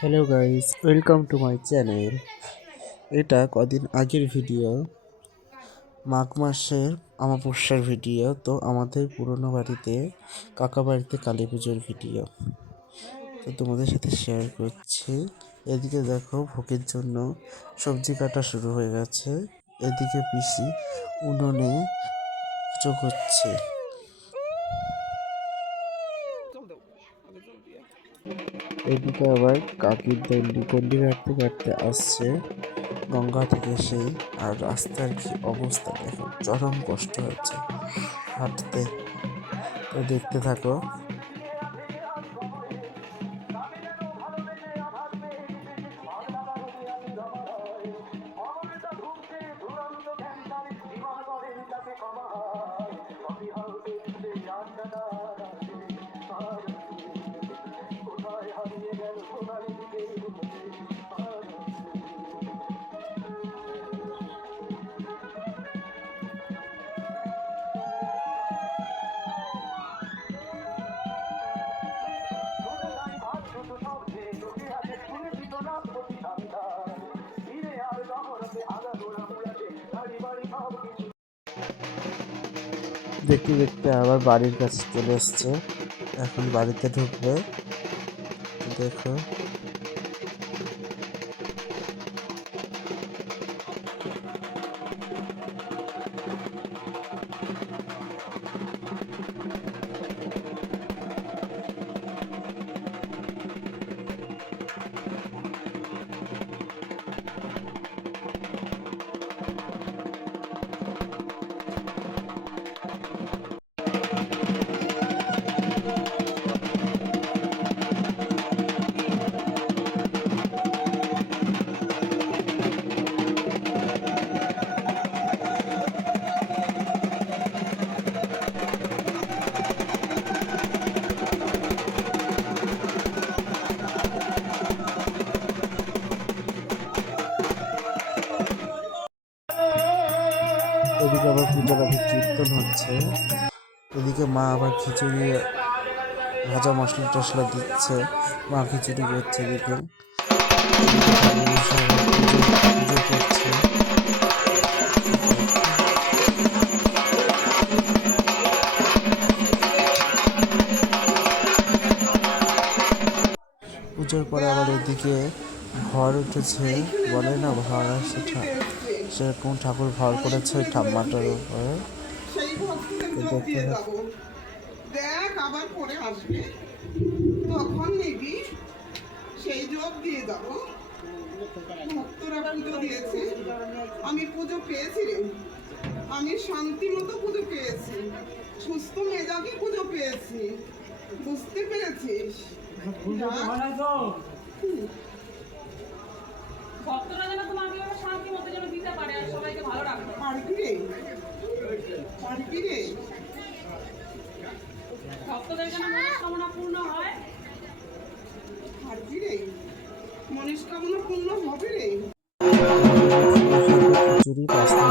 Hello guys, welcome to my channel. এটা কদিন আগের ভিডিও, মাঘ মাসের আমাবস্যার ভিডিও। তো আমাদের পুরনো বাড়িতে, কাকা বাড়িতে কালী পুজোর ভিডিও তো তোমাদের সাথে শেয়ার করছি। এদিকে দেখো, ভোগের জন্য সবজি কাটা শুরু হয়ে গেছে। এদিকে পিসি উনুনে পুজো করছে। এদিকে আবার কাকির দণ্ডি কাটতে কাটতে আসছে গঙ্গা থেকে সেই। আর রাস্তার কি অবস্থা দেখো, চরম কষ্ট হচ্ছে হাঁটতে। তো দেখতে থাকো। দেখতে দেখতে আবার বাড়ির কাছে চলে এসছে। এখন বাড়িতে ঢুকবে। দেখো, এদিকে আবার পুজোর আগে কীর্তন হচ্ছে। এদিকে মা আবার খিচুড়ি, ভাজা মশলা টশলা দিচ্ছে। মা খিচুড়ি করছে। এদিকে পুজো করছে। পুজোর পরে আবার এদিকে ঘর উঠেছে, বলে না ঘর আসছে, সেরকম ঠাকুর ঘর করেছে ওই ঠাম্মাটার উপরে। দেখ আবার পরে আসবে, তখন নিবি, সেই যোগ দিয়ে যাবো। ভক্তরা পুজো দিয়েছে, আমি পুজো পেয়েছি রে। আমি শান্তি মতো পুজো পেয়েছি, সুস্থ মেজাজে পুজো পেয়েছি। বুঝতে পেরেছিস? ভক্তরা যেন তোমাকে শান্তি মতো যেন দিতে পারে আর সবাইকে ভালো রাখবে। পারবি রে, পারবি রে। ভক্তদের যেন মনস্কামনা পূর্ণ হয়। পারবি রে, মনস্কামনা পূর্ণ হবে রে। খিচুড়ি, পাস্তা,